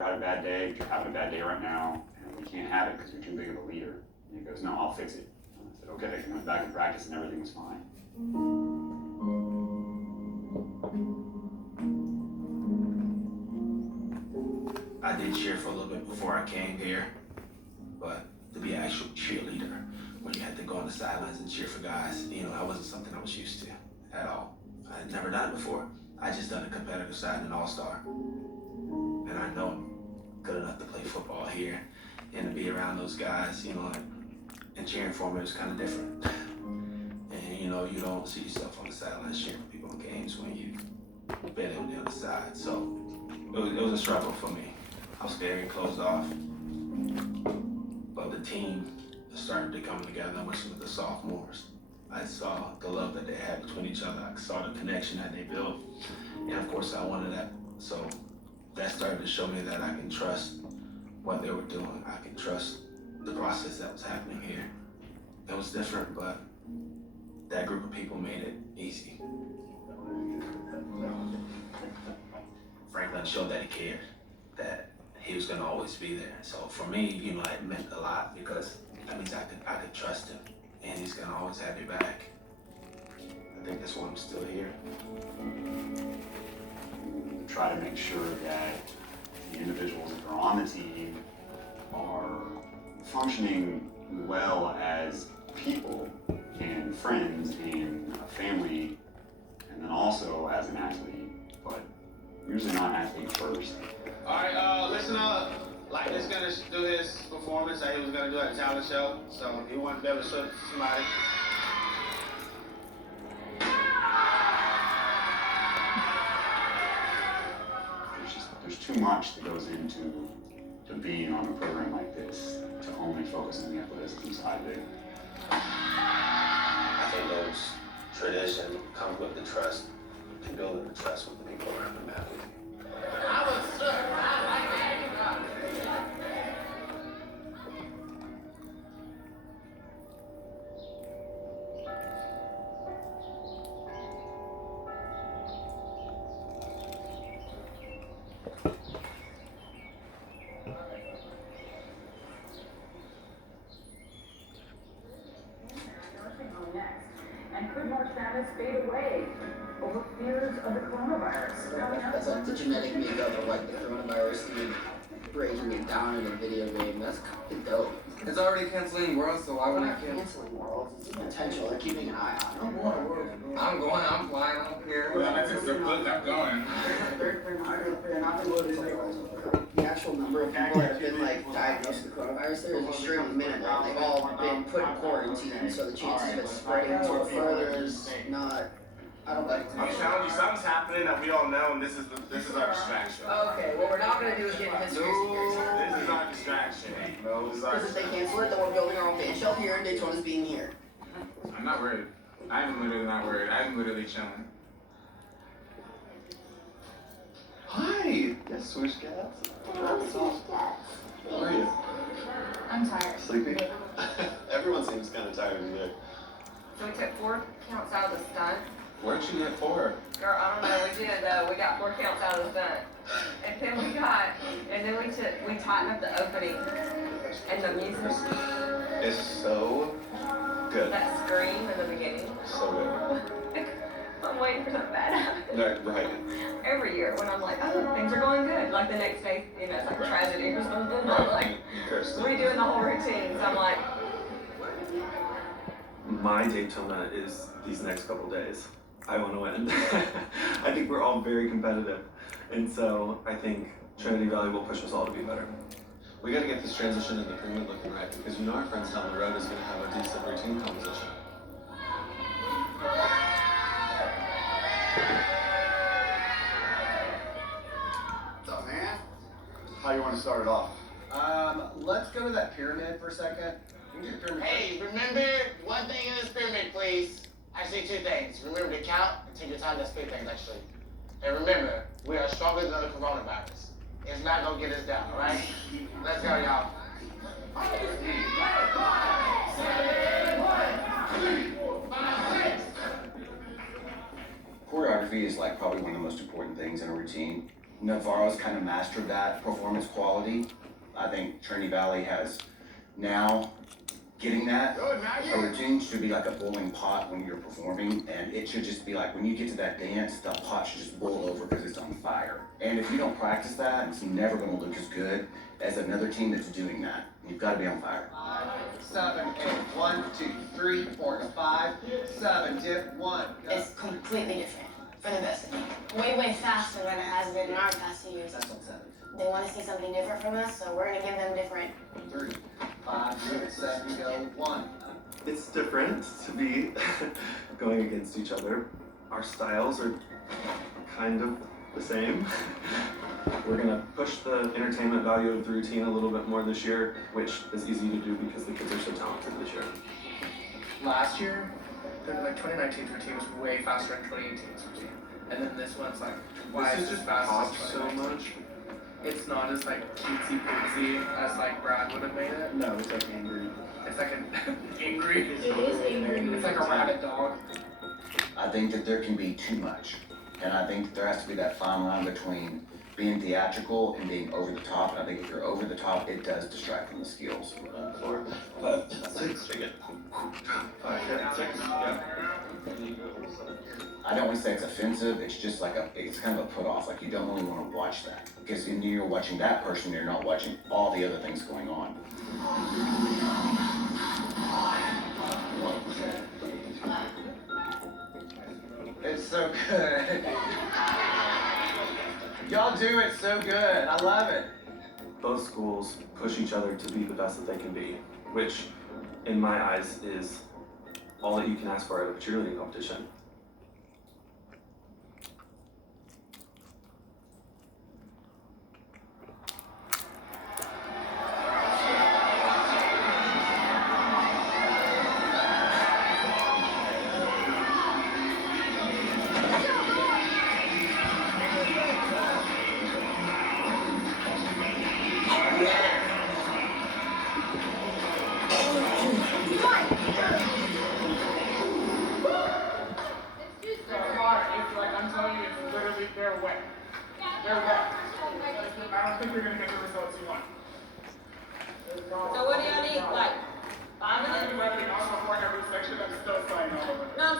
had a bad day, you're having a bad day right now, and we can't have it because you're too big of a leader. And he goes, no, I'll fix it. And I said, okay. I went back in practice and everything was fine. I did cheer for a little bit before I came here, but to be an actual cheerleader, when you had to go on the sidelines and cheer for guys, that wasn't something I was used to at all. I had never done it before. I just done the competitive side and all-star. And I know I'm good enough to play football here and to be around those guys, and cheering for them is kind of different. And, you don't see yourself on the sidelines cheering for people in games when you've been on the other side. So it was a struggle for me. I was very closed off. But the team started to come together with some of the sophomores. I saw the love that they had between each other. I saw the connection that they built. And of course I wanted that. So that started to show me that I can trust what they were doing. I can trust the process that was happening here. It was different, but that group of people made it easy. Franklin showed that he cared, that he was gonna always be there. So for me, it meant a lot because that means I could trust him and he's gonna always have me back. I think that's why I'm still here. Try to make sure that the individuals that are on the team are functioning well as people and friends and a family, and then also as an athlete, but usually not an athlete first. All right, listen up. Light is gonna do his performance that he was gonna do at the talent show, so he wanted to be able to show it to somebody. There's too much that goes into being on a program like this to only focus on the athleticism side of it. I think those traditions come with the trust and building the trust with the people around the athlete. And could March Madness fade away over fears of the coronavirus? That's like the genetic makeup of like the coronavirus and breaking it down in a video game. That's kind of dope. It's already canceling Worlds, so why would I cancel? Canceling Worlds. It's a potential. They're keeping an eye on it. I'm going, I'm flying, I don't care. Well, that's just a book I'm going. They're not going to the actual number of people that have been like diagnosed with the coronavirus there is extremely minimal. They've all been put in quarantine, so the chances of it spreading to further is not. I don't like I'm telling you, something's happening that we don't know, and this is our distraction. Okay, what we're not gonna do is get conspiracy theories. This is our distraction. No, this is our Because if they cancel it, then we're building our own fan shell here, and Daytona's being here. I'm not worried. I'm literally not worried. I'm literally chilling. Hi! Yes, Swoosh Cats. How are you? I'm tired. Sleepy? Everyone seems kind of tired today. So we took 4 counts out of the stunt. Where'd you get 4? Girl, I don't know, we did, we got 4 counts out of the stunt. And then we tightened up the opening and the music. It's so good. That scream in the beginning. So good. I'm waiting for something bad to happen. No, right. Every year when I'm like, oh, things are going good. Like the next day, it's like tragedy or something. I'm like redoing the whole routine. So I'm like, my Daytona is these next couple days. I want to win. I think we're all very competitive. And so I think Trinity Valley will push us all to be better. We gotta get this transition in the pyramid looking right because our friends down the road is gonna have a decent routine composition. What's up, man? How you want to start it off? Let's go to that pyramid for a second. Hey, remember one thing in this pyramid, please. Actually, 2 things. Remember to count and take your time to split things, actually. And remember, we are stronger than the coronavirus. It's not gonna get us down, all right? Let's go, y'all. Choreography is like probably one of the most important things in a routine. Navarro's kind of mastered that performance quality. I think Trinity Valley has now getting that. A routine should be like a boiling pot when you're performing, and it should just be like when you get to that dance, the pot should just boil over because it's on fire. And if you don't practice that, it's never going to look as good as another team that's doing that. You've got to be on fire. 7, 8, 1, 2, 3, 4, 5, 7, dip, 1. Go. It's completely different for the best of them. Way faster than it has been in our past few years. That's on 7. They want to see something different from us, so we're going to give them different. 3, 5, 6, 7, go, 1. It's different to be going against each other. Our styles are kind of the same. We're gonna push the entertainment value of the routine a little bit more this year, which is easy to do because the kids are so talented this year. Last year, like 2019's routine was way faster than 2018's routine. And then this one's like twice This is as just fast popped as so 2019. much. It's not as like cutesy poopsy as like Brad would have made it. No, it's like angry. It's like an angry. It is angry. It's like a rabid dog. I think that there can be too much. And I think there has to be that fine line between being theatrical and being over the top. And I think if you're over the top, it does distract from the skills. 6, 5, 6, yeah. I don't want to say it's offensive, it's just like it's kind of a put off. Like you don't really want to watch that. Because when you're watching that person, you're not watching all the other things going on. It's so good. Y'all do it so good. I love it. Both schools push each other to be the best that they can be, which, in my eyes, is all that you can ask for out of a cheerleading competition. I'm telling you, it's literally, they're wet. They're wet. I don't think you're gonna get the results you want. So what do y'all need, like 5 minutes? I'm rubbing off before every section, I'm still flying all over. No,